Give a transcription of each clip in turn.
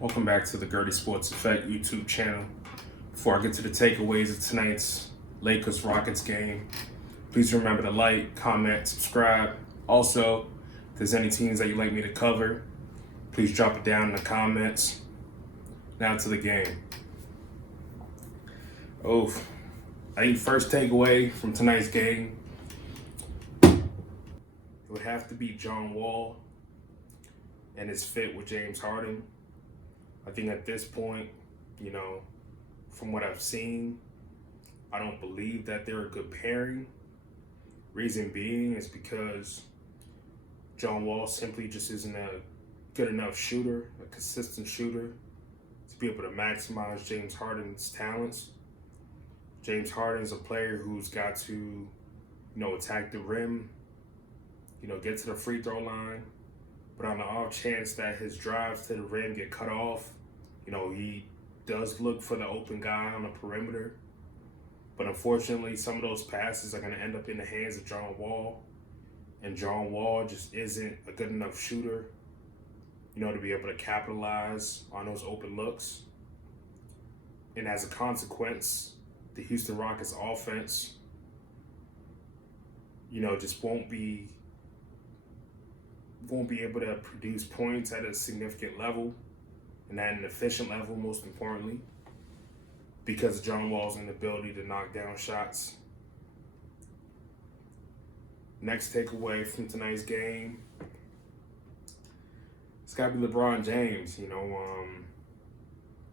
Welcome back to the Guerdy Sports Effect YouTube channel. Before I get to the takeaways of tonight's Lakers-Rockets game, please remember to like, comment, subscribe. Also, if there's any teams that you'd like me to cover, please drop it down in the comments. Now to the game. I think first takeaway from tonight's game, it would have to be John Wall and his fit with James Harden. I think at this point, from what I've seen, I don't believe that they're a good pairing. Reason being is because John Wall simply just isn't a good enough shooter, a consistent shooter, to be able to maximize James Harden's talents. James Harden's a player who's got to, attack the rim, get to the free throw line. But on the off chance that his drives to the rim get cut off, he does look for the open guy on the perimeter. But unfortunately, some of those passes are going to end up in the hands of John Wall. And John Wall just isn't a good enough shooter, to be able to capitalize on those open looks. And as a consequence, the Houston Rockets offense, just won't be able to produce points at a significant level, and at an efficient level, most importantly, because of John Wall's inability to knock down shots. Next takeaway from tonight's game, it's got to be LeBron James.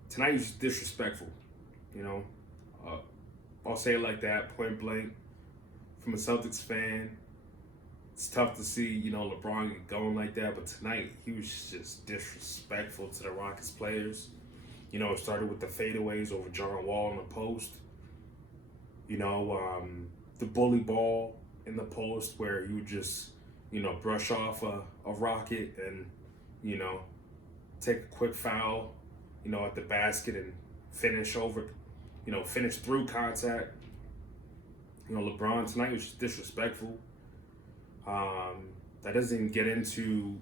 Tonight was disrespectful. I'll say it like that, point blank. From a Celtics fan, it's tough to see, LeBron get going like that, but tonight he was just disrespectful to the Rockets players. It started with the fadeaways over John Wall in the post. The bully ball in the post where he would just, brush off a Rocket and, take a quick foul, at the basket and finish through contact. LeBron tonight was just disrespectful. That doesn't even get into,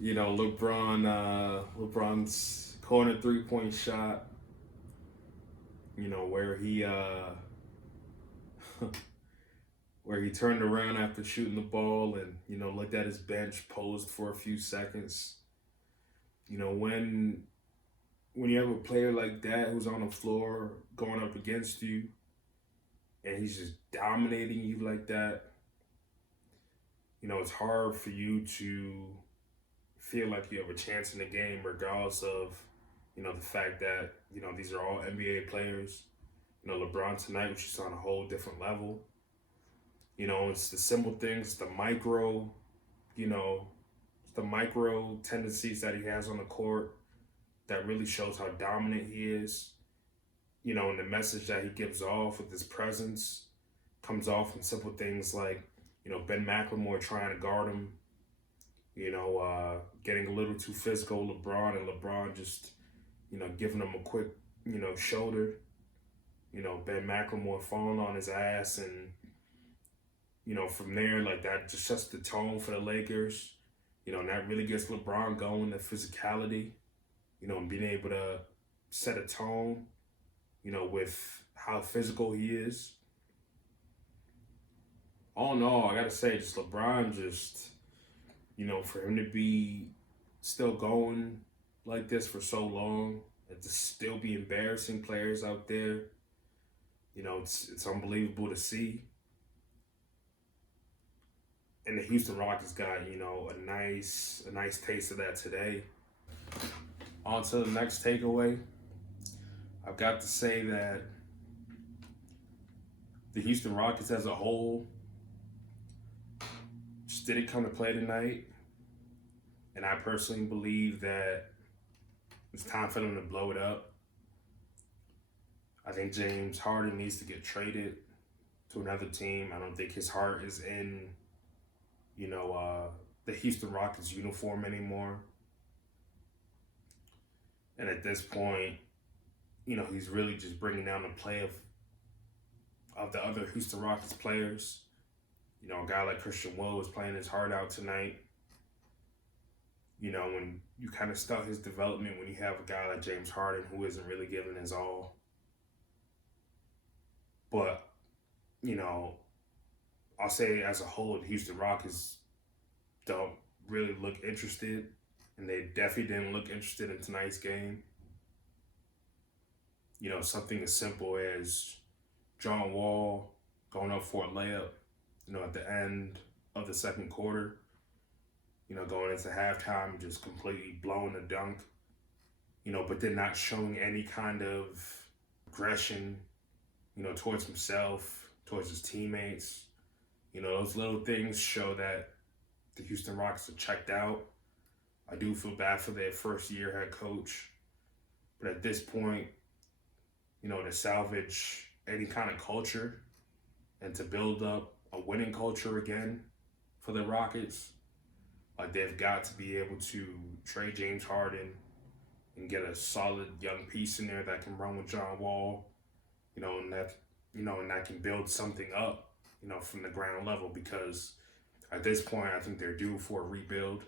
LeBron's corner three-point shot, where he where he turned around after shooting the ball and, looked at his bench, posed for a few seconds. When you have a player like that who's on the floor going up against you and he's just dominating you like that, it's hard for you to feel like you have a chance in the game, regardless of, the fact that, these are all NBA players. LeBron tonight was just on a whole different level. It's the simple things, the micro tendencies that he has on the court that really shows how dominant he is. And the message that he gives off with his presence comes off in simple things like, Ben McLemore trying to guard him, getting a little too physical with LeBron, and LeBron just, giving him a quick, shoulder. Ben McLemore falling on his ass, and, from there, like that just sets the tone for the Lakers. And that really gets LeBron going, the physicality, and being able to set a tone, with how physical he is. All in all, I gotta say, just LeBron, just, for him to be still going like this for so long, and to still be embarrassing players out there, it's unbelievable to see. And the Houston Rockets got, a nice taste of that today. On to the next takeaway. I've got to say that the Houston Rockets as a whole just didn't come to play tonight. And I personally believe that it's time for them to blow it up. I think James Harden needs to get traded to another team. I don't think his heart is in, the Houston Rockets uniform anymore. And at this point, he's really just bringing down the play of the other Houston Rockets players. A guy like Christian Wood was playing his heart out tonight. When you kind of stunt his development when you have a guy like James Harden who isn't really giving his all. But, you know, I'll say as a whole, the Houston Rockets don't really look interested, and they definitely didn't look interested in tonight's game. Something as simple as John Wall going up for a layup, at the end of the second quarter, going into halftime, just completely blowing a dunk, but then not showing any kind of aggression, towards himself, towards his teammates. Those little things show that the Houston Rockets are checked out. I do feel bad for their first year head coach. But at this point, to salvage any kind of culture and to build up a winning culture again for the Rockets, like they've got to be able to trade James Harden and get a solid young piece in there that can run with John Wall, and that can build something up, from the ground level, because at this point I think they're due for a rebuild.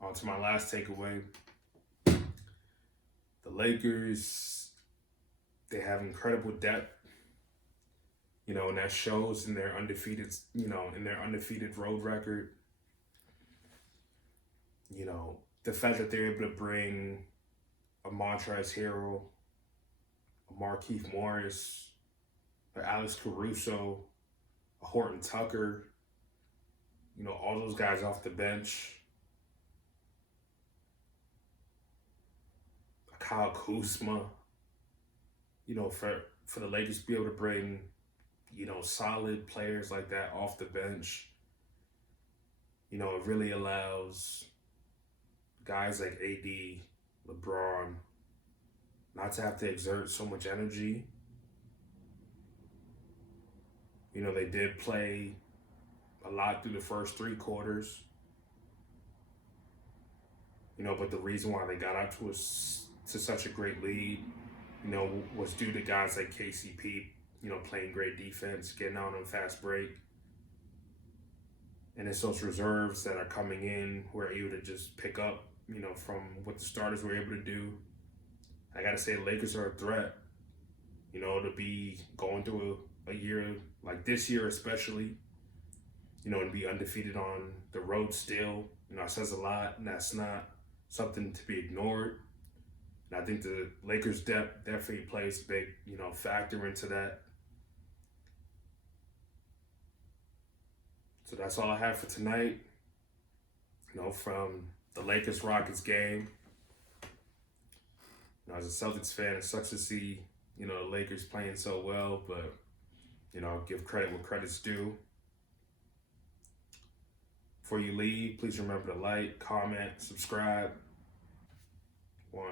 On to my last takeaway. The Lakers, they have incredible depth, and that shows in their undefeated, road record. The fact that they're able to bring a Montrezl Harrell, a Markieff Morris, a Alex Caruso, a Horton Tucker, all those guys off the bench, a Kyle Kuzma, for the Lakers to be able to bring, solid players like that off the bench, it really allows guys like AD, LeBron, not to have to exert so much energy. They did play a lot through the first three quarters. But the reason why they got out to such a great lead, was due to guys like KCP, playing great defense, getting out on a fast break. And it's those reserves that are coming in who are able to just pick up, from what the starters were able to do. I got to say, the Lakers are a threat, to be going through a year like this year especially, and be undefeated on the road still, it says a lot, and that's not something to be ignored. And I think the Lakers' depth definitely plays a big, factor into that. So that's all I have for tonight. From the Lakers-Rockets game. As a Celtics fan, it sucks to see, the Lakers playing so well, but, give credit where credit's due. Before you leave, please remember to like, comment, subscribe. 1.